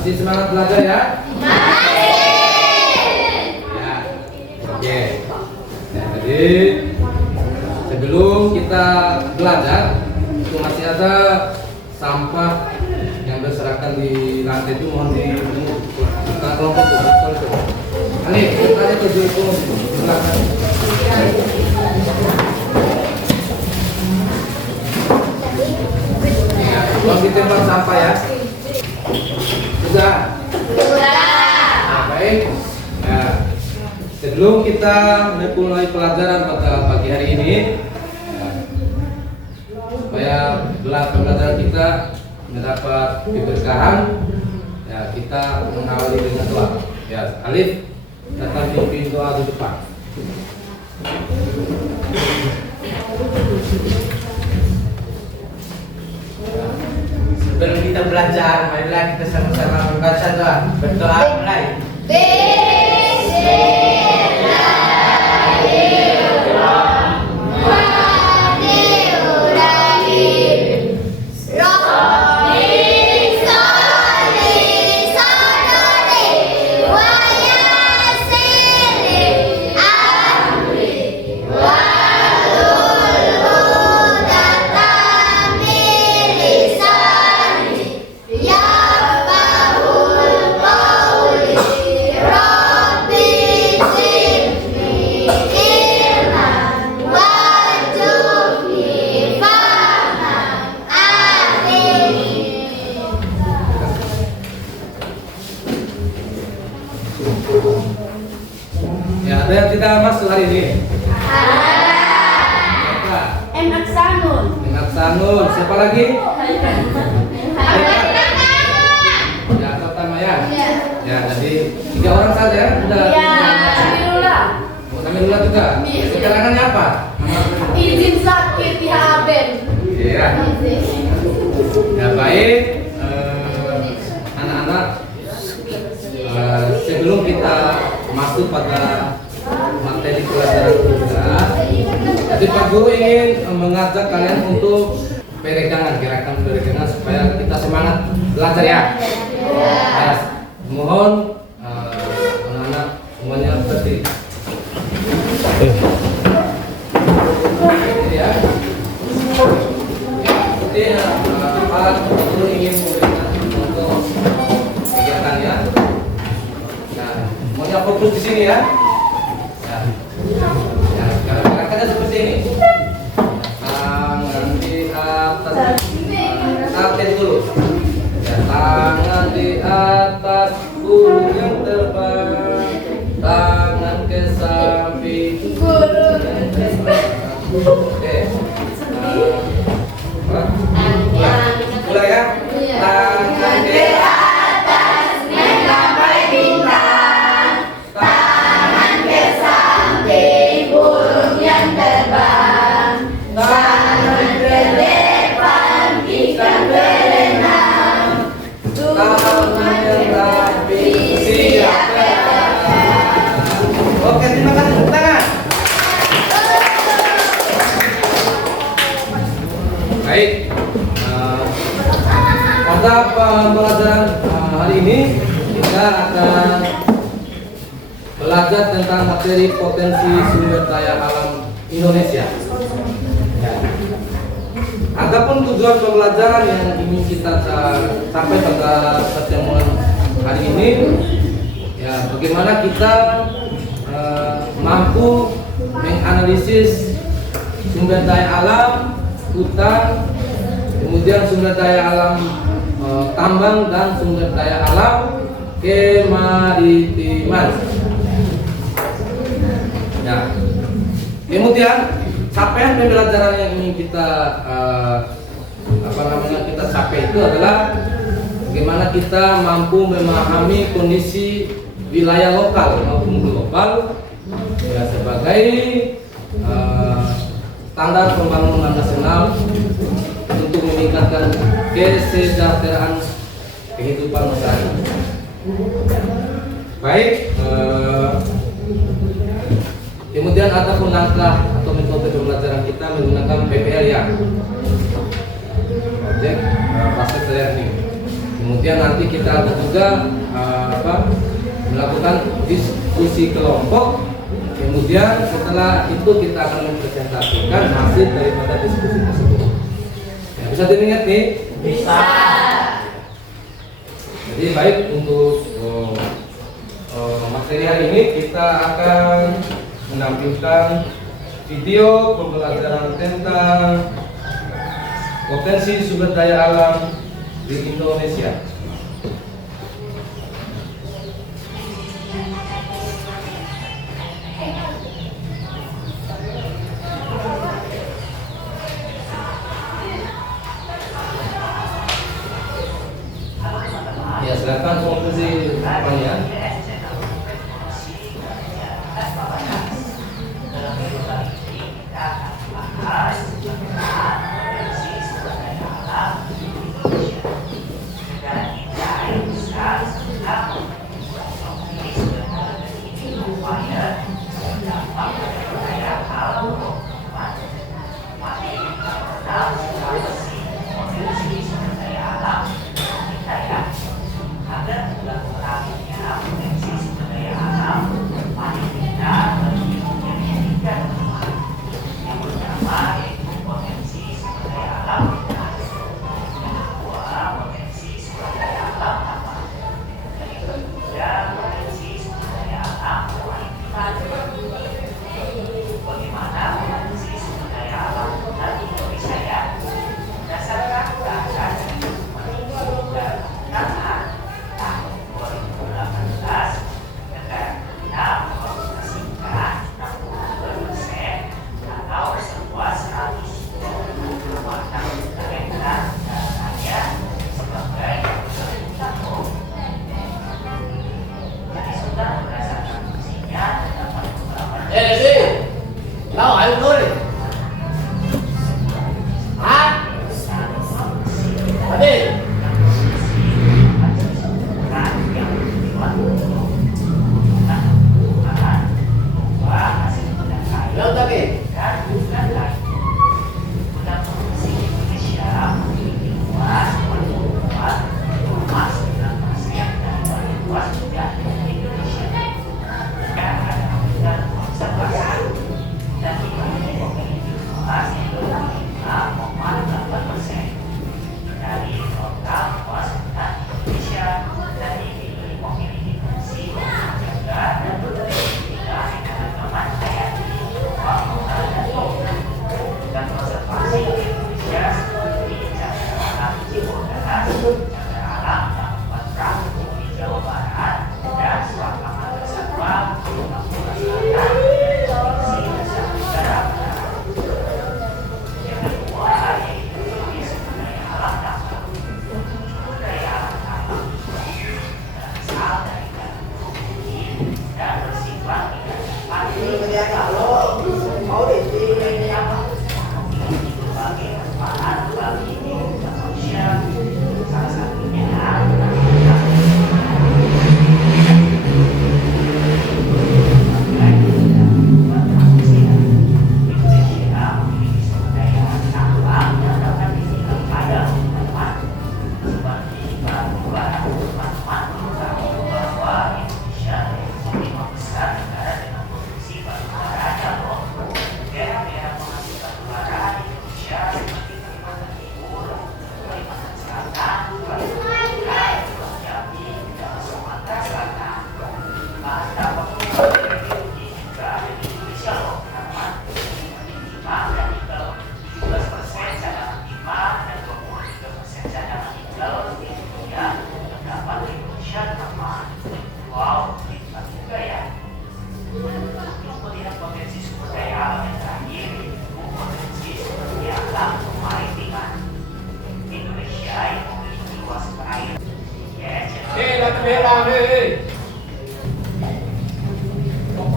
Masih semangat belajar ya? Ya, oke. Nah, jadi sebelum kita belajar, itu masih ada sampah yang berserakan di lantai itu, mohon dipungut. Kita kelompok itu. Ali, kita aja tujuh itu silakan. Ya, tolong ditempel sampah ya. Sudah. Nah, baik. Nah, sebelum kita memulai pelajaran pada pagi hari ini, supaya pelajaran kita mendapat keberkahan, ya kita mengawali dengan doa. Ya, Alif, datang pimpin doa di depan. Sebelum kita belajar, marilah kita sama-sama membaca doa. Berdoa mulai. Ya, ada yang tidak masuk hari ini? Enak Sanul. Enak Sanul. Siapa lagi? Ya, pertama ya. Ya, jadi 3 orang saja. Udah. Alhamdulillah. Alhamdulillah juga. Keterangannya apa? Izin sakit ya Aben. Iya. Ya baik. Anak-anak, sebelum kita masuk pada materi pelajaran kita, jadi Pak Guru ingin mengajak kalian untuk gerakan peregangan supaya kita semangat belajar ya. Ya, mohon anak-anak semuanya berdiri. Ini ya. Jadi Pak Guru ingin memberikan untuk kegiatannya. Nah, semuanya fokus di sini ya. Ya, gerakannya seperti ini. Tangan di atas, target dulu. Ya, tangan di atas, burung yang terbang. Tangan ke samping, burung yang terbang. Oke. Mulai ya. Tangan di atas, menggapai bintang. Tangan ke samping, burung yang terbang. Tangan ke depan, ikan berenang. Tangan ke samping, siap berenang. Oke, terima kasih. Tepuk tangan. Baik. Pada pembelajaran hari ini kita akan belajar tentang materi potensi sumber daya alam Indonesia. Ya. Adapun tujuan pembelajaran yang ingin kita capai pada pertemuan hari ini, ya bagaimana kita mampu menganalisis sumber daya alam hutan, kemudian sumber daya alam tambang dan sumber daya alam kemaritiman. Nah, kemudian capaian pembelajaran yang ingin kita kita capai itu adalah bagaimana kita mampu memahami kondisi wilayah lokal maupun global ya, sebagai standar pembangunan nasional untuk meningkatkan kesejahteraan kehidupan masyarakat. Baik, kemudian ada langkah atau metode pembelajaran kita menggunakan PPL ya, project pasca learning. Kemudian nanti kita ada juga melakukan diskusi kelompok. Kemudian setelah itu kita akan mempresentasikan hasil daripada diskusi tersebut. Ya, bisa diingat nih? Bisa. Jadi baik untuk materi hari ini kita akan menampilkan video pembelajaran tentang potensi sumber daya alam di Indonesia. Ya, silakan konklusi pertanyaan. Lau, ayo dulu. Hah? Ade. Lau tapi.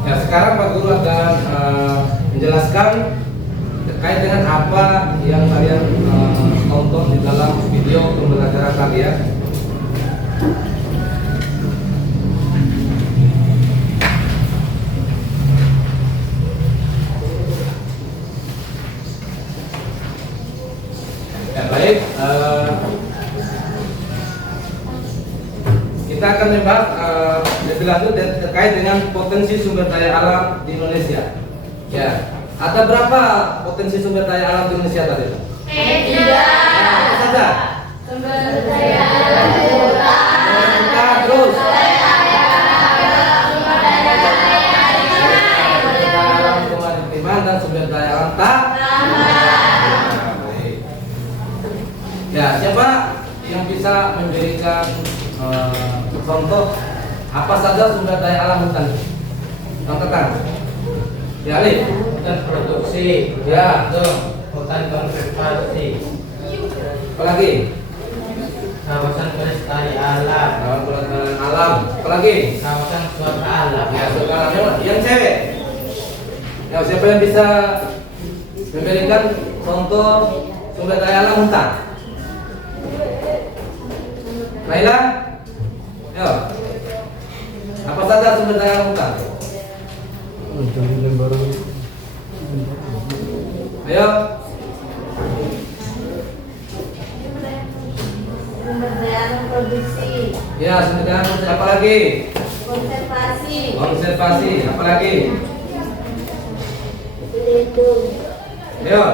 Ya, sekarang Pak Guru akan menjelaskan terkait dengan apa yang kalian tonton di dalam video pembelajaran kalian. Ya, baik. kita akan membahas lebih lanjut terkait dengan potensi sumber daya alam di Indonesia. Ya, ada berapa potensi sumber daya alam di Indonesia tadi? Tiga. Apa saja? Sumber daya alam hutan. Terus. Kemaritiman dan sumber daya alam baik. Ya, siapa yang bisa memberikan contoh apa saja sumber daya alam hutan? Contohkan. Ya, Ali. Hutan produksi, Ya. hutan konservasi, Apalagi? kawasan pelestari alam, Kawan pelestarian alam. Apalagi? kawasan suaka alam. Ya, sekarang yang cewek. Ya, siapa yang bisa memberikan contoh sumber daya alam hutan? Laila? Ayo. Apa saja sumber daya alam hutan? Ayo. Sumber daya alam produksi. Ya, sumber daya alam. Apa lagi? Konservasi. Konservasi. Apa lagi? Lindung. Ayo.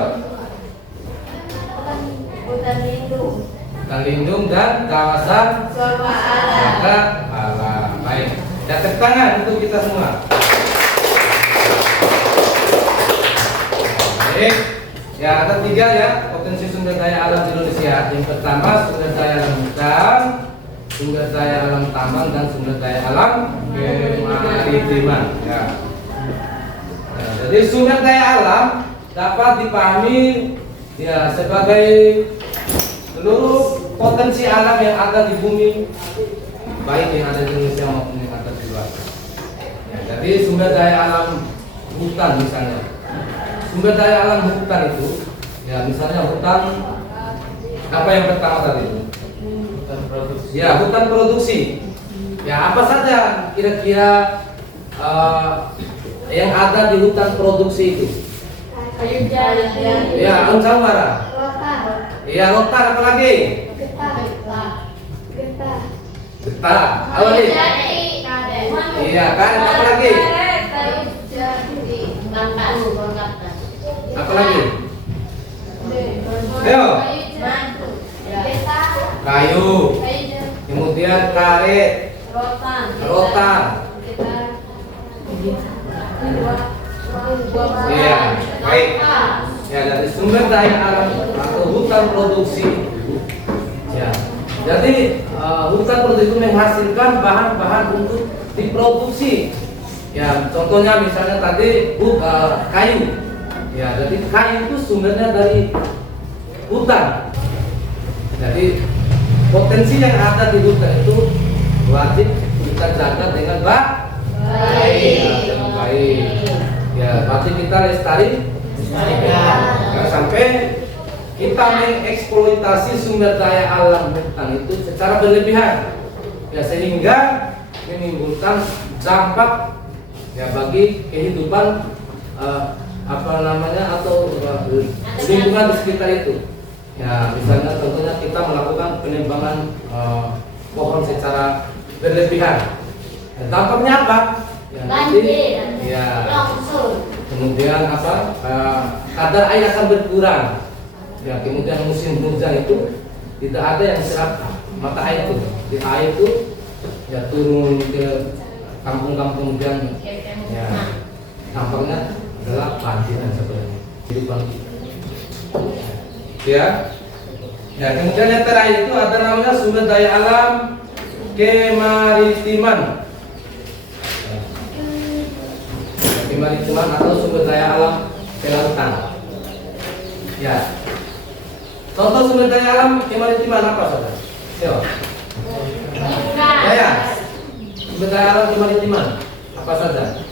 Hutan lindung. Hutan lindung dan kawasan Suaka alam. maka alam. Baik. Ya, tepuk tangan untuk kita semua. Baik. Ya, ada 3 ya potensi sumber daya alam di Indonesia. Yang pertama sumber daya alam hutan, sumber daya alam tambang dan sumber daya alam kemaritiman. Ya. Nah, jadi sumber daya alam dapat dipahami ya sebagai seluruh potensi alam yang ada di bumi, baik yang ada di Indonesia maupun yang ada di luar. Ya, jadi sumber daya alam hutan misalnya. Sumber daya alam hutan itu, ya misalnya hutan apa yang pertama tadi? Hutan produksi. Ya, hutan produksi. Ya, apa saja kira-kira yang ada di hutan produksi itu? Kayu jati. Ya, uncawara. Rotan. Ya, rotan apa lagi? Getah. Getah. Getah. Apa lagi? Iya, karet apa lagi? Kayu jati. Apa lagi? Ayo. Getah. Kayu. Kemudian karet, Rotan. rotan. Iya, baik. Ya, dari sumber daya alam atau hutan produksi. Ya, jadi hutan produksi itu menghasilkan bahan-bahan untuk diproduksi. Ya, contohnya misalnya tadi kayu. Ya, jadi kayu itu sumbernya dari hutan. Jadi potensi yang ada di hutan itu wajib kita jaga dengan baik. Ya, dengan baik. Ya, wajib kita lestarikan. Jangan sampai kita mengeksploitasi sumber daya alam hutan itu secara berlebihan, ya sehingga menimbulkan dampak ya bagi kehidupan apa namanya atau lingkungan di sekitar itu. Ya, misalnya contohnya kita melakukan penebangan pohon secara berlebihan. Ya, dampaknya apa? Ya, nanti, ya, kemudian apa? Kadar air akan berkurang. Ya, kemudian musim hujan itu tidak ada yang serap mata air itu. Di air itu ya turun ke kampung-kampung dan ya dampaknya adalah banjiran sebenarnya. Kehidupan. Ya. Ya, kemudian yang terakhir itu ada namanya sumber daya alam kemaritiman. Kemaritiman atau sumber daya alam kelautan. Ya. Contoh sumber daya alam kemaritiman apa saja? Yo. Ya. Sumber daya alam kemaritiman apa saja?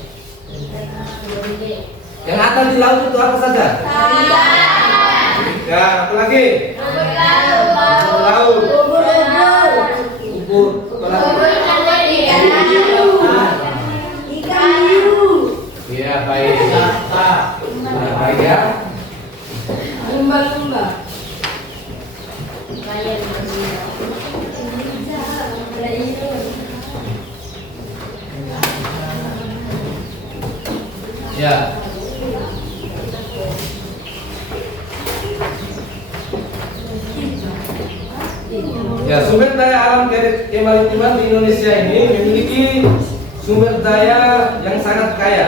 Yang ada di laut itu apa saja? Ya, apa lagi? Laut. Ubur. Apa lagi? Ikan hiu. Iya, baik. Nah, baik ya. Lumba-lumba. Ya. Ya, sumber daya alam kemaritiman di Indonesia ini memiliki sumber daya yang sangat kaya.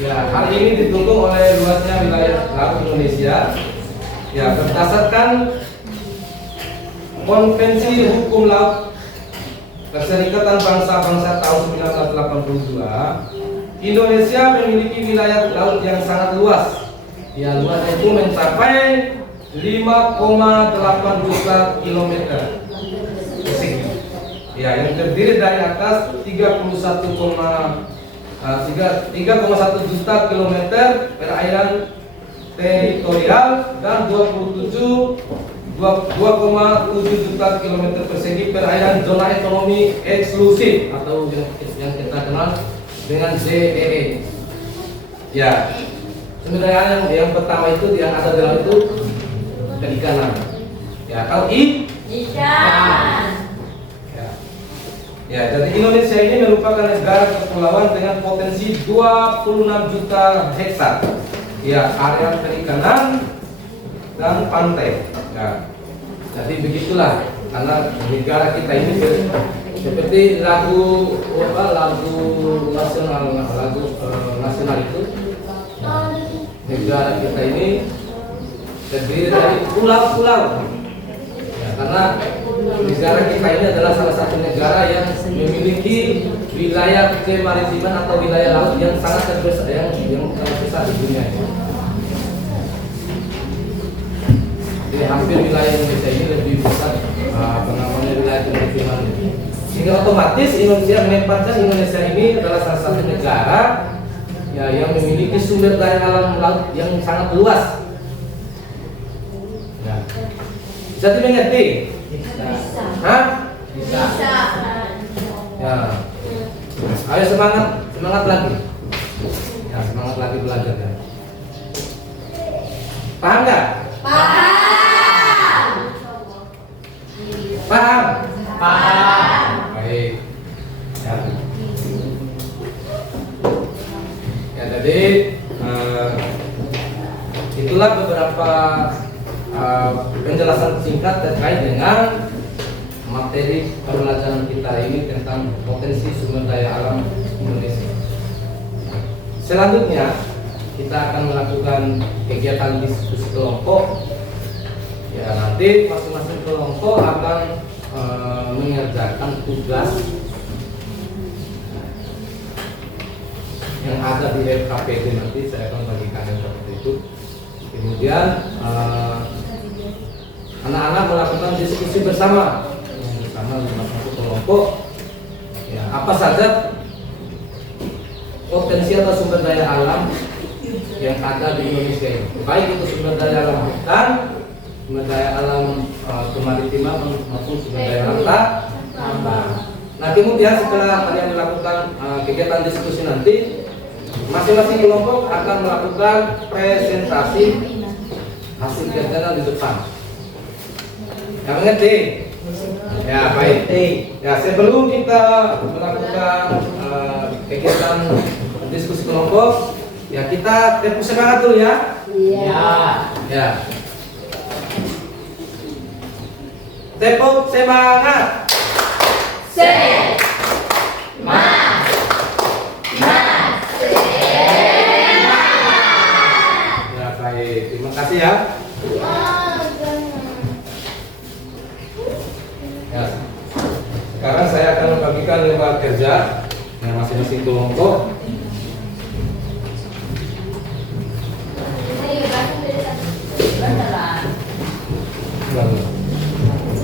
Ya, hal ini didukung oleh luasnya wilayah laut Indonesia. Ya, berdasarkan Konvensi Hukum Laut Perserikatan Bangsa-Bangsa tahun 1982, Indonesia memiliki wilayah laut yang sangat luas. Ya, luasnya itu mencapai 5,8 juta kilometer persegi. Ya, yang terdiri dari atas 3,1 juta kilometer perairan teritorial dan 2,7 juta kilometer persegi perairan zona ekonomi eksklusif atau yang kita kenal dengan ZEE. Ya, sebenarnya yang pertama itu yang ada di laut itu perikanan. Ya, kalau Ikan. Ya, jadi Indonesia ini merupakan negara kepulauan dengan potensi 26 juta hektar. Ya, area perikanan dan pantai. Ya, jadi begitulah karena negara kita ini seperti lagu nasional itu, negara kita ini terdiri dari pulau-pulau. Ya, karena negara kita ini adalah salah satu negara yang memiliki wilayah kemaritiman atau wilayah laut yang sangat terbesar, yang sangat besar di dunia ini. Jadi hampir wilayah Indonesia ini lebih besar wilayah kemaritiman ini. Sehingga otomatis menempatkan Indonesia ini adalah salah satu negara ya yang memiliki sumber daya alam laut yang sangat luas. Ya. Bisa dimengerti? Bisa. Hah? Bisa. Ya. Ayo semangat lagi. Ya, semangat lagi belajar ya. Paham nggak? Paham. Paham? Paham. Baik. Ya. Ya, jadi itulah beberapa penjelasan singkat terkait dengan materi pembelajaran kita ini tentang potensi sumber daya alam Indonesia. Selanjutnya kita akan melakukan kegiatan diskusi kelompok. Ya, nanti masing-masing kelompok akan mengerjakan tugas yang ada di LKPD. Nanti saya akan bagikan seperti itu. Kemudian anak-anak melakukan diskusi bersama satu kelompok. Ya, apa saja potensi atau sumber daya alam yang ada di Indonesia ini, baik itu sumber daya alam hutan, sumber daya alam kemaritiman maupun sumber daya alam tambang. Nah, kemudian setelah kalian melakukan kegiatan diskusi nanti, masing-masing kelompok akan melakukan presentasi hasil kerja di depan. Yang mengerti? Ya, baik. Ya, sebelum kita melakukan kegiatan diskusi kelompok, ya kita tepuk semangat dulu ya. Iya. Ya. Tepuk semangat. Ya, baik. Terima kasih ya. Ya. Sekarang saya akan membagikan lembar kerja yang masing-masing kelompok.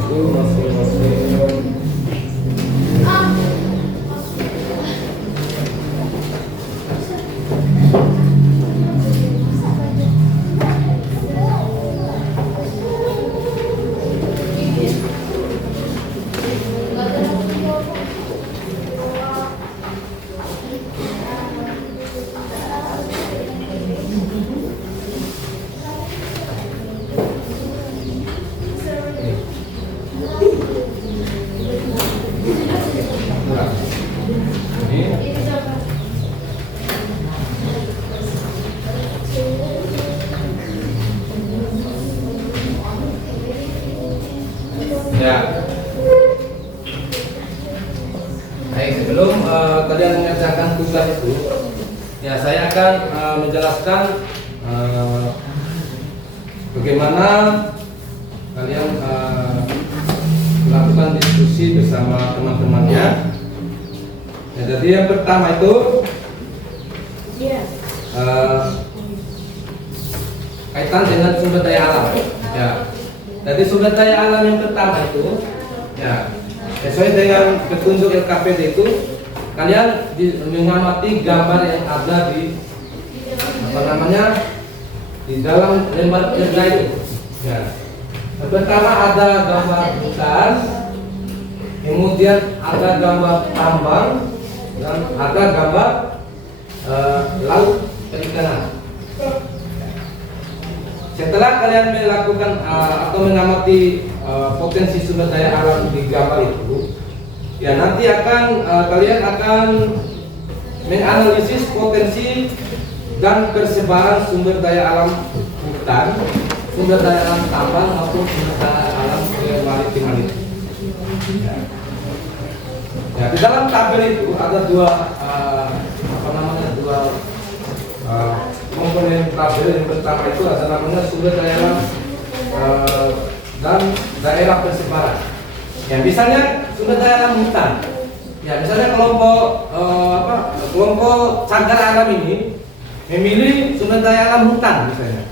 Itu masing-masing. Baik, sebelum kalian mengerjakan tugas itu, ya saya akan menjelaskan bagaimana kalian melakukan diskusi bersama teman-temannya. Ya, jadi yang pertama itu kaitan dengan sumber daya alam. Ya, jadi sumber daya alam yang pertama itu, ya sesuai dengan petunjuk LKPD itu, kalian mengamati gambar yang ada di di dalam lembar kerja itu. Ya. Yang pertama ada gambar hutan, kemudian ada gambar tambang, dan ada gambar laut perikanan. Setelah kalian melakukan atau mengamati potensi sumber daya alam di gambar itu, ya nanti kalian akan menganalisis potensi dan persebaran sumber daya alam hutan, sumber daya alam tambang maupun sumber daya alam maritim. Ya, di dalam tabel itu ada dua komponen tabel. Yang pertama itu ada namanya sumber daya alam dan daerah persebaran. Ya, misalnya sumber daya alam hutan. Ya, misalnya kelompok cagar alam ini memilih sumber daya alam hutan misalnya.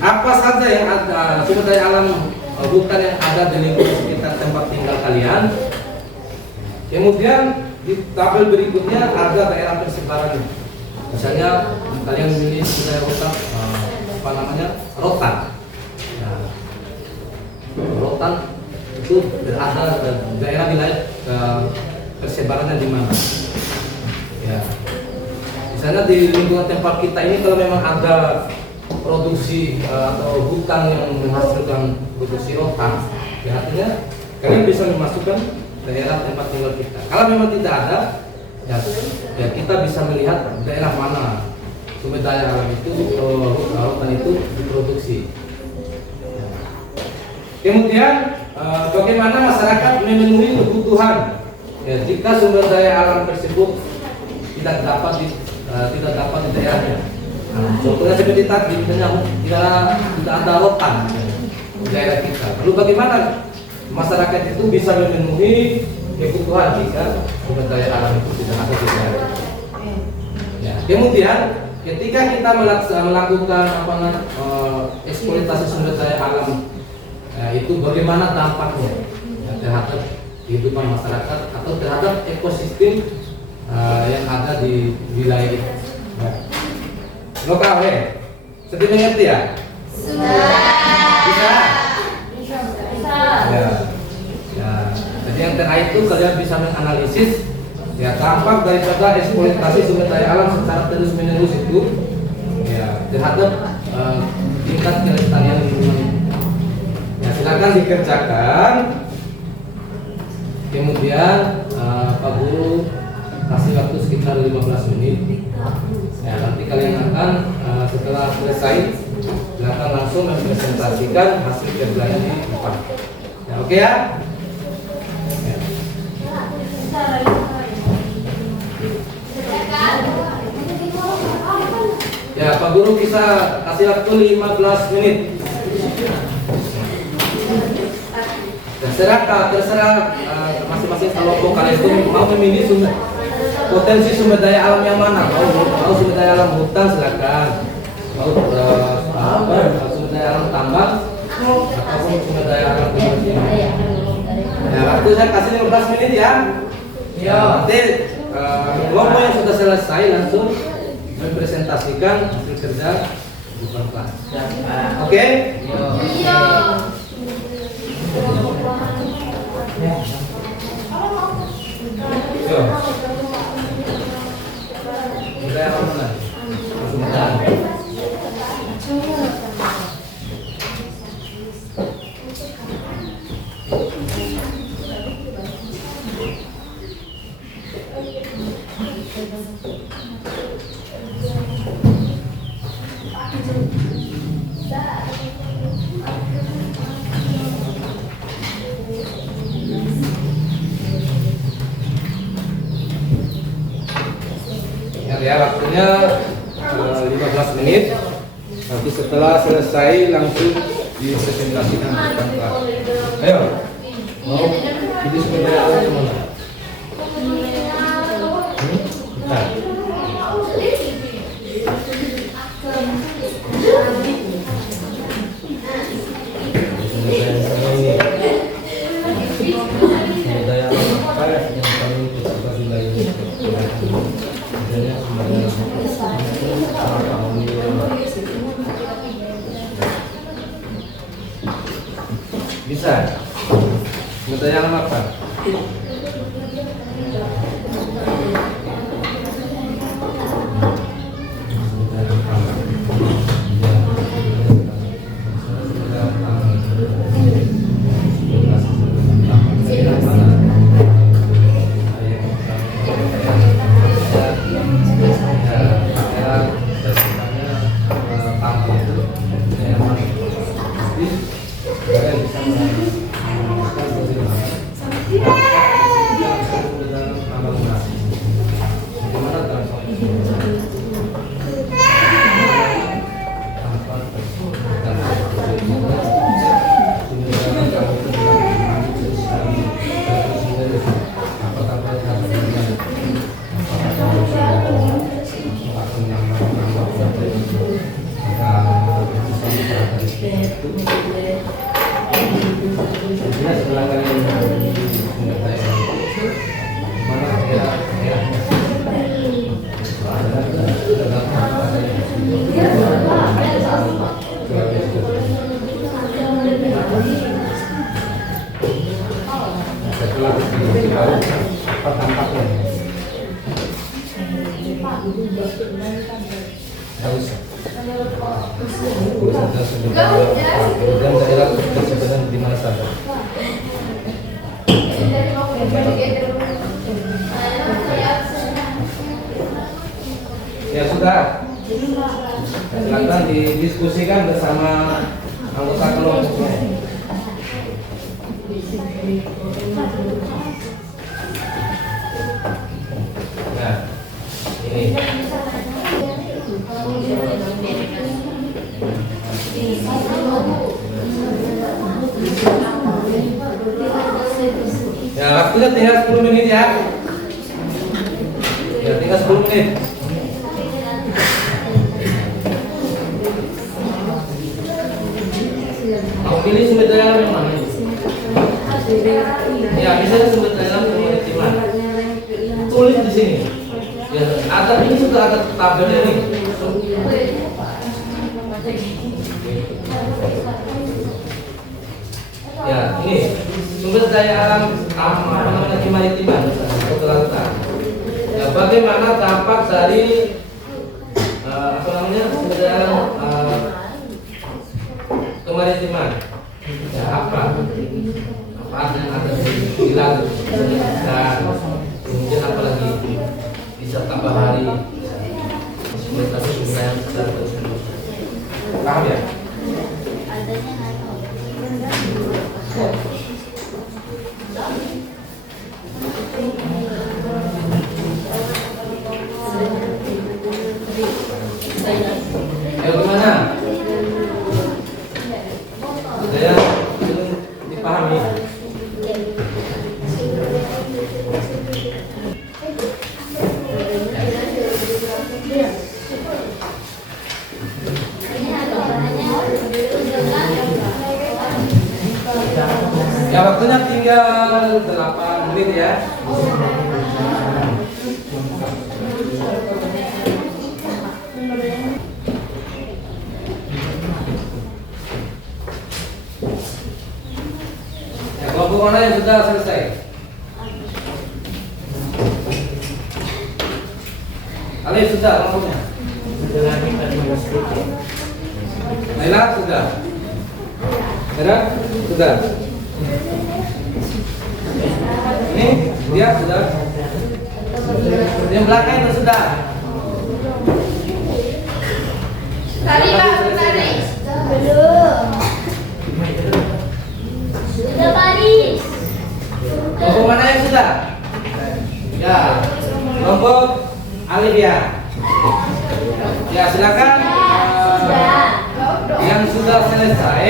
Apa saja yang ada sumber daya alam hutan yang ada di lingkungan sekitar tempat tinggal kalian. Kemudian di tabel berikutnya ada daerah persebaran. Misalnya kalian memilih sumber daya hutan rotan. Nah, rotan itu berada daerah wilayah persebarannya di mana. Ya. Misalnya di lingkungan tempat kita ini kalau memang ada produksi atau hutan yang menghasilkan produksi rotan, ya artinya kalian bisa memasukkan daerah tempat tinggal kita. Kalau memang tidak ada, ya kita bisa melihat daerah mana sumber daya alam itu, rotan itu diproduksi. Kemudian bagaimana masyarakat memenuhi kebutuhan? Ya, jika sumber daya alam tersebut tidak dapat di daerahnya. Nah, contohnya seperti tadi, misalnya tidak ada rotan di daerah kita. Lalu bagaimana masyarakat itu bisa memenuhi kebutuhan jika sumber daya alam itu tidak ada di daerah? Ya, kemudian ketika kita melakukan eksploitasi sumber daya alam, itu bagaimana dampaknya terhadap kehidupan masyarakat atau terhadap ekosistem yang ada di wilayah itu. Lokal, sedih mengerti ya? Bisa? Ya. Jadi yang terakhir itu kalian bisa menganalisis ya dampak daripada eksploitasi sumber daya alam secara terus menerus itu, ya terhadap tingkat kelestarian lingkungan. Ya, silakan dikerjakan. Kemudian Pak Guru kasih waktu sekitar 15 menit. Ya, nanti kalian akan setelah selesai silakan langsung mempresentasikan hasil kerjanya di depan. Ya, oke ya? Ya, Pak Guru bisa kasih waktu 15 menit. Terserah masing-masing kelompok kalian itu mau memilih potensi sumber daya alam yang mana. Mau sumber daya alam hutan silakan. Mau sumber daya alam tambang ataupun sumber daya alam kemudian. Ya, waktu saya kasih 15 menit ya. Ya, nanti kelompok yang sudah selesai langsung mempresentasikan hasil kerja di depan kelas. Oke? Iya. Yo. Udah mana? Sebentar. Ya, waktunya 15 menit. Nanti setelah selesai langsung dipresentasikan ke depan. Ayo. Mau jadi sebenarnya mana? Bentar. Daya apa yang paling kita nilai bisa minta yang apa? Kemudian daerah kesebenarnya di mana saja? Ya sudah. Silakan didiskusikan bersama anggota kelompoknya. Nah, ini. Ya, waktunya tinggal 10 menit ya. Ya, tinggal 10 menit. Mau pilih sumber daya alam yang mana? Ya, misalnya sumber daya alam kemaritiman. Tulis di sini. Ya, ada ini sudah ada tabelnya nih. Ya, ini sumber daya alam kemaritiman atau lautan. Ya, bagaimana dampak dari sumber daya alam kemaritiman? Ya, apa yang ada di laut dan kemudian apa lagi bisa tambah hari eksploitasi sumber daya besar terus. Paham ya? Ayo gimana? Saya belum dipahami. Ya, waktunya tinggal 8 menit ya. Ya, kelompok mana yang sudah selesai? Alif sudah kelompoknya? Laila sudah? Merah sudah? Ini dia sudah? Yang belakang itu sudah? Tadi Pak, tadi. Belum. Sudah Paris. Kelompok mana yang sudah? Ya, kelompok Alif ya. Ya silakan. Yang sudah selesai,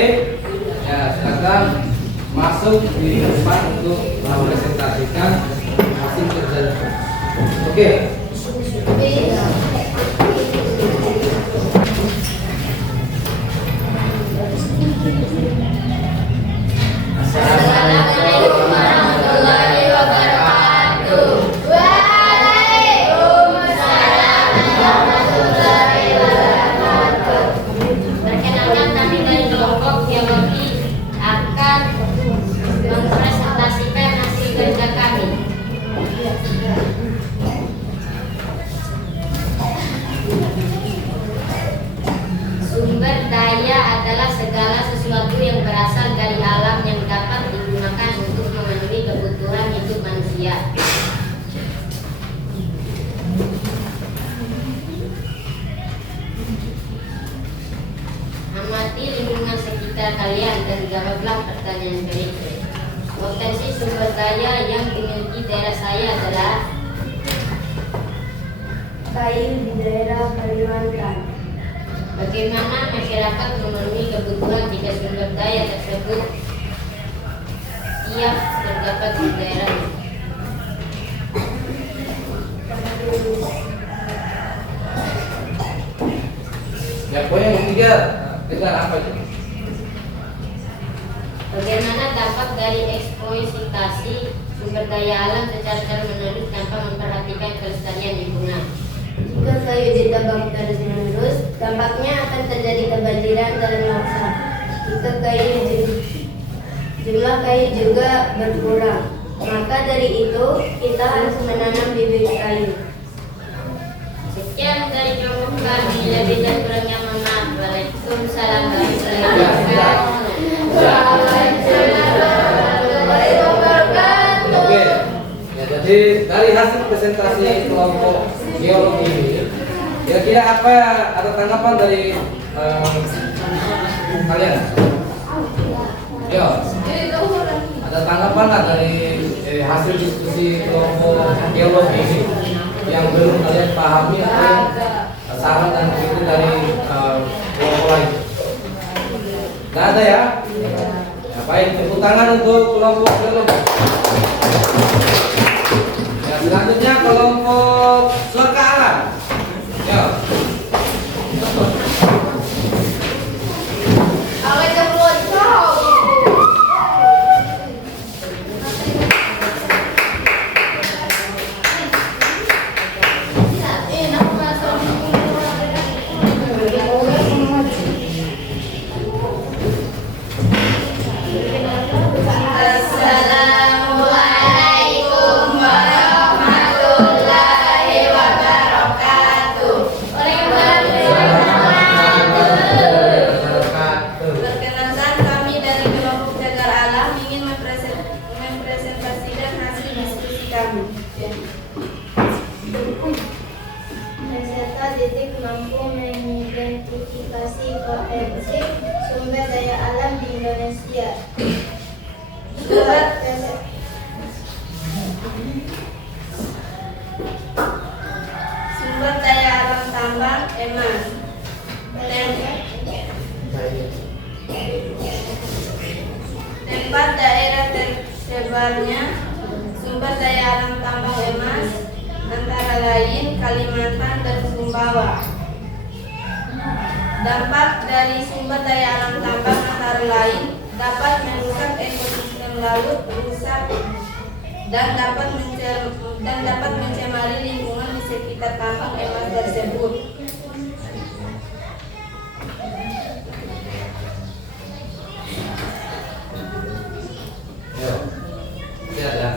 ya silakan masuk di depan untuk mempresentasikan hasil kerja. Oke. Assalamualaikum warahmatullahi wabarakatuh. Waalaikumsalam warahmatullahi wabarakatuh. Perkenalkan, kami dari kelompok biologi akan mempresentasikan hasil kerja kami. Sumber daya adalah segala sesuatu yang berasal dari alam yang dapat digunakan untuk memenuhi kebutuhan hidup manusia. Amati lingkungan sekitar kalian dan jawablah pertanyaan berikut. Potensi sumber daya yang dimiliki daerah saya adalah kayu di daerah Kalimantan. bagaimana masyarakat memenuhi kebutuhan jika sumber daya tersebut siap terdapat di daerah. Ya poin yang ketiga dengan apa itu? Bagaimana dampak dari eksploitasi sumber daya alam secara terus-menerus tanpa memperhatikan kelestarian lingkungan. Jika kayu ditebang terus-menerus, dampaknya akan terjadi kebanjiran dan longsor. Jika jumlah kayu juga berkurang, maka dari itu kita harus menanam bibit kayu. Sekian dari kelompok kami, lebih dan kurangnya mohon maaf. Waalaikumsalam warahmatullahi wabarakatuh. Oke. Ya, jadi dari hasil presentasi kelompok geologi ini, kira-kira apa ada tanggapan dari kalian? Yo, ada tanggapan nggak dari hasil diskusi kelompok geologi ini yang belum kalian pahami atau saran dan kritik dari kelompok lain? Nggak ada ya? Nah, baik, tepuk tangan untuk kelompok geologi. Ya, selanjutnya kelompok suaka alam. Yo. Assalamualaikum warahmatullahi wabarakatuh. Perkenalkan, kami dari kelompok Jagar Alam ingin mempresentasikan hasil diskusi kami. Peserta didik mampu mengidentifikasi potensi sumber daya alam di Indonesia. Sumber daya alam tambang emas. Tempat daerah tersebarnya sumber daya alam tambang emas antara lain Kalimantan dan Sumbawa. Dampak dari sumber daya alam tambang antara lain dapat merusak ekosistem laut, dan dapat mencemari lingkungan di sekitar tambang emas tersebut. Yo. Sudah ada?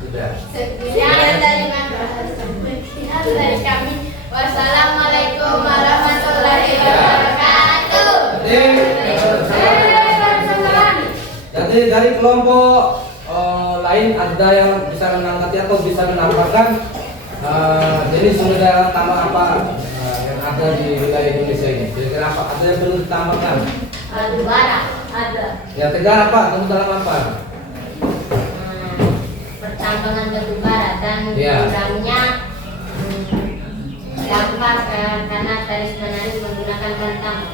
Sudah. Sekian dari kami. Wassalamualaikum warahmatullahi wabarakatuh. Jadi dari kelompok lain ada yang bisa menanggapi atau bisa menambahkan jadi sumber daya tambang apa yang ada di wilayah Indonesia ini? Kira-kira apa? Ada yang perlu ditambahkan? Batu bara ada. Ya Tegar apa? Kamu dalam apa? Pertambangan batu bara dan Ya. kurangnya sampah karena terus menerus menggunakan bahan tambah.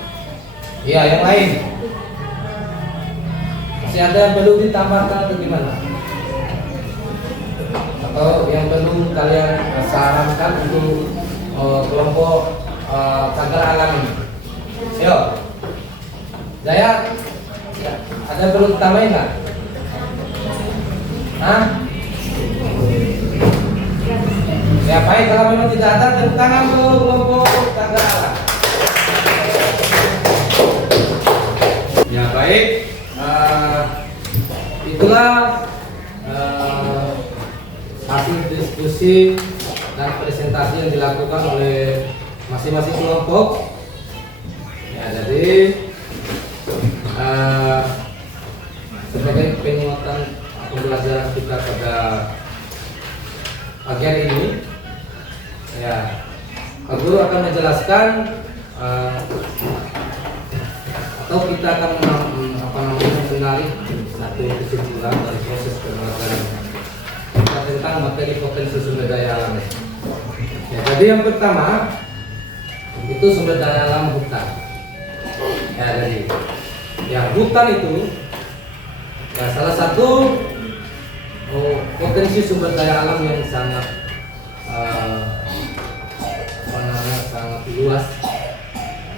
Iya, yang lain. Masih ada yang perlu ditambahkan atau gimana? Atau yang perlu kalian sarankan untuk kelompok cagar alam ini? Yo, Jaya, ada yang perlu ditambahin nggak? Hah? Ya baik, kalau memang tidak ada, tepuk tangan untuk kelompok cagar alam. Ya baik, itulah hasil diskusi dan presentasi yang dilakukan oleh masing-masing kelompok. Ya, jadi sebagai penguatan pembelajaran kita pada pagi hari ini, ya, Pak Guru akan menjelaskan atau kita akan menarik satu kesimpulan dari proses pembelajaran kita tentang materi potensi sumber daya alam. Ya, jadi yang pertama itu sumber daya alam hutan. Ya, jadi hutan itu ya salah satu potensi sumber daya alam yang sangat sangat luas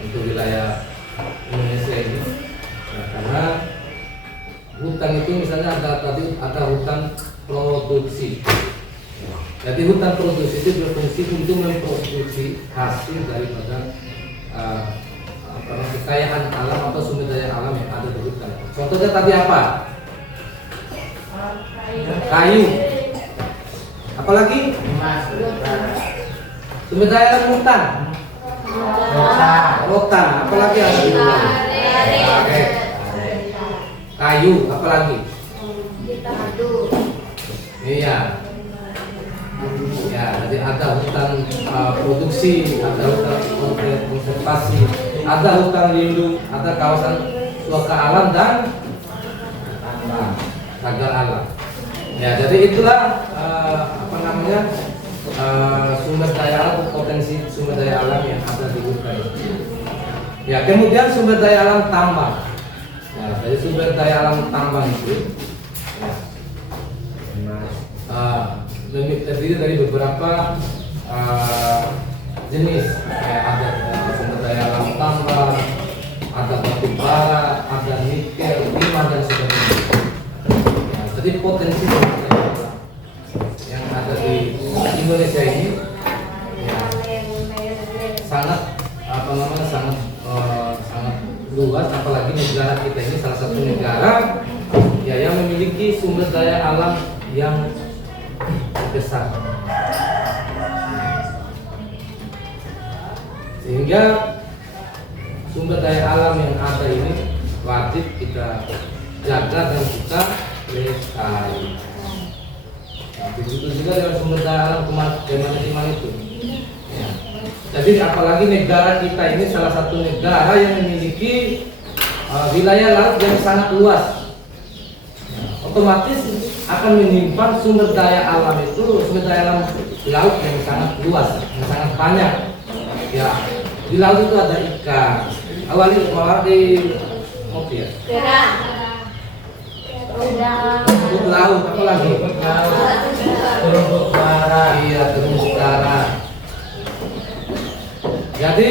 untuk wilayah Indonesia ini. Ya, karena hutan itu misalnya ada hutan produksi. Jadi hutan produksi itu berfungsi untuk memproduksi hasil daripada kekayaan alam atau sumber daya alam yang ada di hutan. Contohnya tadi apa? Kayu. Apalagi? Sumber daya alam hutan. Rotan. Apalagi ada di hutan? Kayu. Apalagi? Iya. Ya, jadi ada hutan produksi, ada hutan konservasi, ada hutan lindung, ada kawasan suaka alam dan cagar alam. Ya, jadi itulah sumber daya alam, potensi sumber daya alam yang ada di hutan. Ya, kemudian sumber daya alam tambang. Ya, dari sumber daya alam tambang itu terdiri dari beberapa jenis. Ada sumber daya alam tambang, ada batu bara, ada nikel, timah dan sebagainya. Ya, jadi potensi sumber daya alam yang ada di Indonesia ini ya, sangat sangat luas. Apalagi negara kita ini salah satu negara ya yang memiliki sumber daya alam yang besar, sehingga sumber daya alam yang ada ini wajib kita jaga dan kita lestari. Begitu juga dengan sumber daya alam kemaritiman itu. Ya. Jadi apalagi negara kita ini salah satu negara yang memiliki wilayah laut yang sangat luas. Otomatis akan menyimpan sumber daya alam itu, sumber daya alam laut yang sangat luas, yang sangat banyak. Ya, di laut itu ada ikan. Awalnya di kopi ya. Rumput laut, apa lagi? Terumbu karang. Iya, terumbu karang. Jadi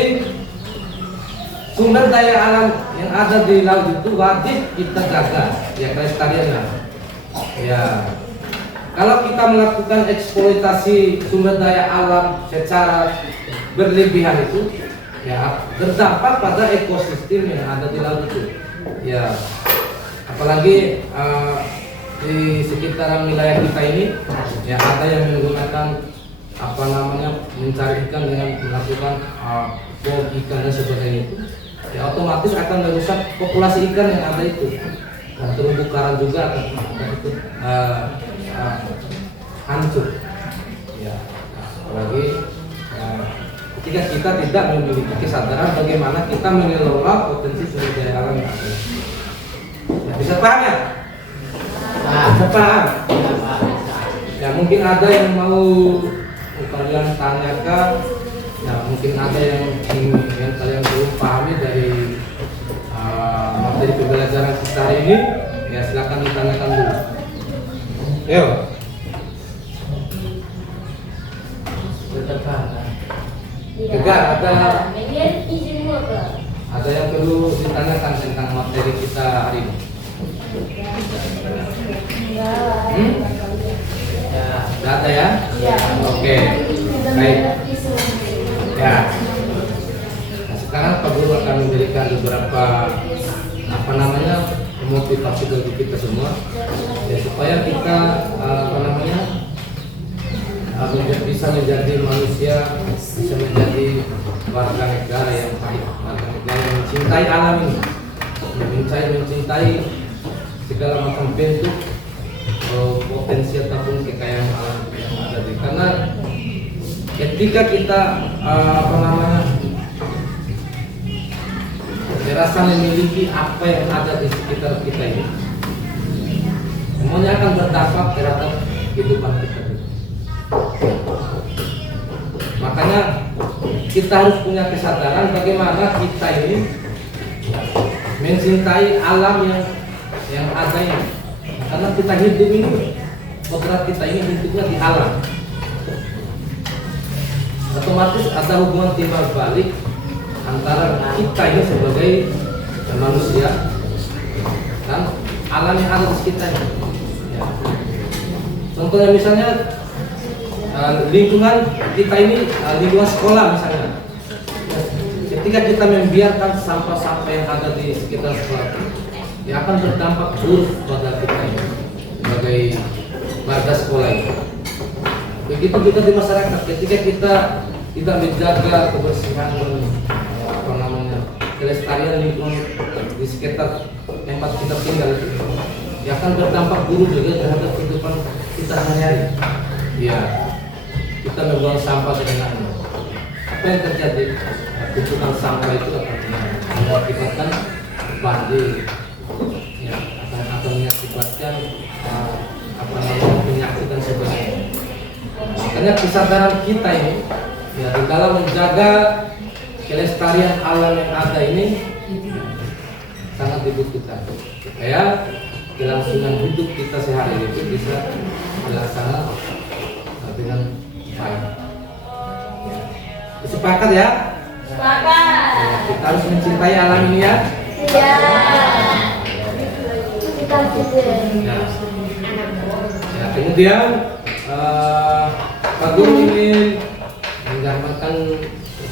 sumber daya alam yang ada di laut itu wajib kita jaga, ya kelestariannya. Ya, kalau kita melakukan eksploitasi sumber daya alam secara berlebihan itu, ya berdampak pada ekosistem yang ada di laut itu. Ya, apalagi di sekitaran wilayah kita ini, ya ada yang menggunakan mencari ikan dengan melakukan bom ikan dan sebagainya itu, ya otomatis akan merusak populasi ikan yang ada itu. Dan terumbu karang juga akan ikut hancur. Ya, apalagi ketika kita tidak memiliki kesadaran bagaimana kita mengelola potensi sumber daya alam yang ada. Ya, bisa paham ya? Bisa paham? Ya, mungkin ada yang mau kalian tanyakan. Ya, mungkin ada yang kalian belum pahami dari materi pembelajaran kita hari ini, ya silakan ditanyakan dulu. Yo. Juga ada yang perlu ditanyakan tentang materi kita hari ini. Tidak ada ya? Oke. Baik. Ya. Nah, sekarang Pak Guru akan memberikan beberapa motivasi bagi kita semua, ya, supaya kita bisa menjadi manusia, bisa menjadi warga negara yang baik, warga negara yang mencintai alam ini, mencintai segala macam bentuk potensi ataupun kekayaan alam yang ada di. Karena ketika kita merasa memiliki apa yang ada di sekitar kita ini, semuanya akan berdampak terhadap kehidupan kita. Makanya kita harus punya kesadaran bagaimana kita ini mencintai alam yang ada ini. Karena kita hidup ini, kodrat kita ini hidupnya di alam. Otomatis ada hubungan timbal balik antara kita ini sebagai manusia dan alam yang ada di sekitar. Ya. Contohnya misalnya lingkungan kita ini, lingkungan sekolah misalnya. Ketika kita membiarkan sampah-sampah yang ada di sekitar sekolah, ya akan berdampak buruk pada kita ini sebagai warga sekolah ini. Begitu juga di masyarakat, ketika kita tidak menjaga kebersihan kelestarian lingkungan di sekitar tempat kita tinggal, ya akan berdampak buruk juga terhadap kehidupan kita sehari-hari. Ya, kita membuang sampah sembarangan. Apa yang terjadi? Tumpukan sampah itu akan mengakibatkan banjir, ya, akan mengakibatkan penyakit dan sebagainya. Makanya kesadaran kita ini, ya, di dalam menjaga kelestarian alam yang ada ini sangat dibutuhkan supaya kelangsungan hidup kita sehari itu bisa dilaksanakan dengan baik. Sepakat ya? Sepakat. Ya, kita harus mencintai alam ini ya. Iya. Ya, kemudian Pak Guru ingin menyampaikan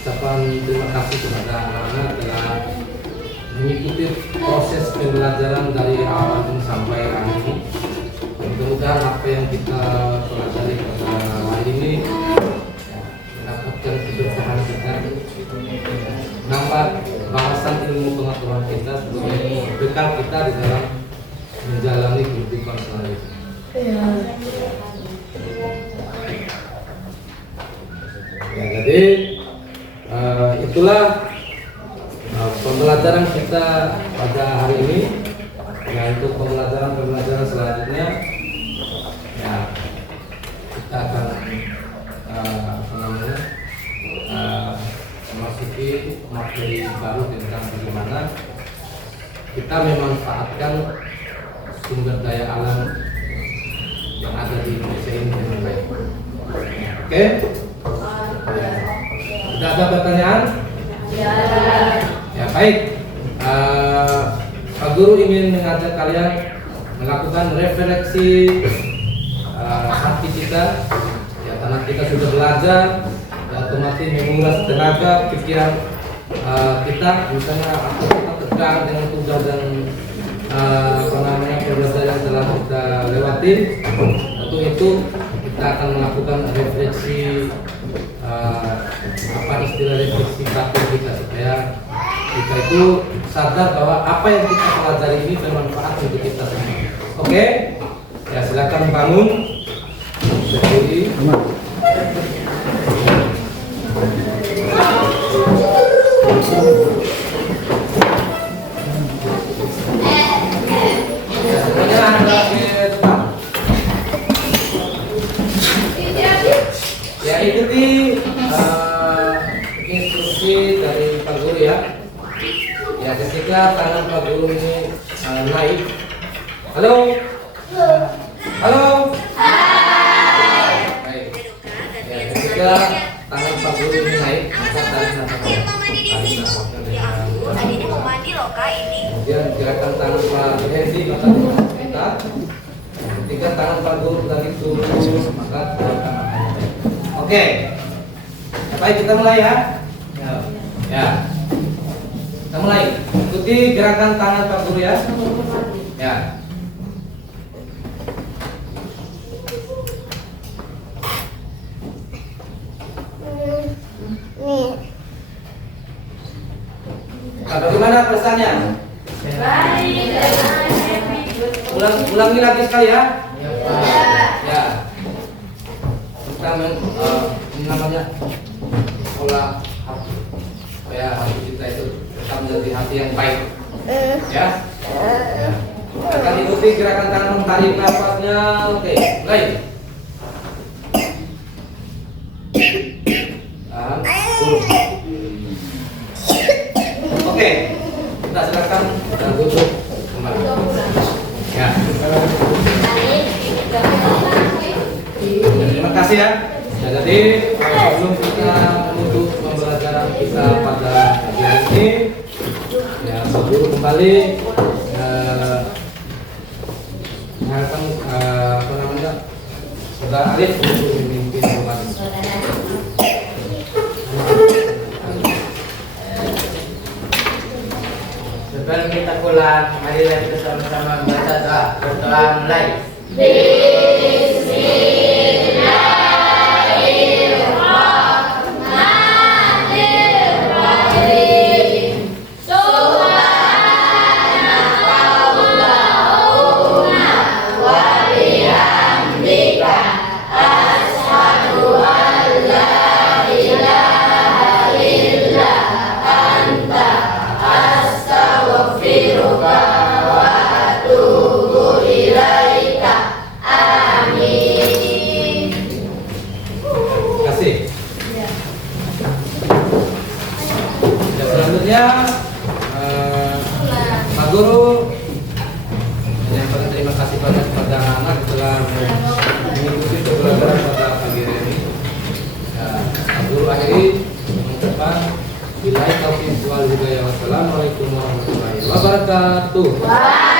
ucapan terima kasih kepada anak-anak telah mengikuti proses pembelajaran dari awal sampai akhir ini. Mudah-mudahan apa yang kita pelajari pada hari ini mendapatkan keberkahan kita, menambah bahasan ilmu pengetahuan kita sebagai bekal kita di dalam menjalani kehidupan selanjutnya. Ya, jadi itulah pembelajaran kita pada hari ini. Nah, untuk pembelajaran selanjutnya, ya, kita akan memasuki materi baru tentang bagaimana kita memanfaatkan sumber daya alam yang ada di Indonesia ini dengan baik. Oke? Ya. Sudah ada pertanyaan? Ya. Ya, baik. Pak Guru ingin mengajak kalian melakukan refleksi hati kita. Ya, karena kita sudah belajar, ya, otomatis menguras tenaga pikiran kita. Misalnya kita tegang dengan tugas dan pembelajaran yang telah kita lewati. Untuk itu kita akan melakukan refleksi, istilah refleksi batin kita, supaya kita itu sadar bahwa apa yang kita pelajari ini bermanfaat untuk kita semua. Oke? Ya, silakan bangun berdiri. Semuanya anda tempat. Ya, ikuti Ya, ketika tangan Pak Guru ini naik. Halo. Halo. Baik. Ya, ketika tangan Pak Guru ini naik, maka tarik nafasnya. Tarik nafasnya dengan Adiknya mau mandi loh kak ini. kemudian gerakan tangan Pak Hendy maka kita. Ketika tangan Pak Guru tadi turun, maka gerakan nafasnya. Oke. Baik, kita mulai ya. Ya. Kita mulai. Ikuti gerakan tangan Pak Guru ya. Ya. Nah, bagaimana perasaannya? Ulangi lagi sekali ya. Ya. Kita ini namanya olah hati. Supaya hati kita itu tetap menjadi hati yang baik. Ya. Ya. Akan ikuti gerakan tangan tarik nafasnya. Oke, mulai. Tahan. Oke, kita silakan dan tutup kembali. Ya. Terima kasih ya. Ya, jadi sebelum kita menutup pembelajaran kita pada pagi hari ini, ya sebelum kembali mengharapkan apa namanya Saudara Arif untuk memimpin kelas. Sebelum kita pulang, marilah kita sama-sama membaca doa. Berdoa mulai. Selanjutnya Pak Guru menyampaikan terima kasih banyak kepada anak-anak telah mengikuti pembelajaran pada pagi hari ini. Pak Guru akhiri mengucapkan billahi taufiq wal hidayah. Wassalamualaikum warahmatullahi wabarakatuh.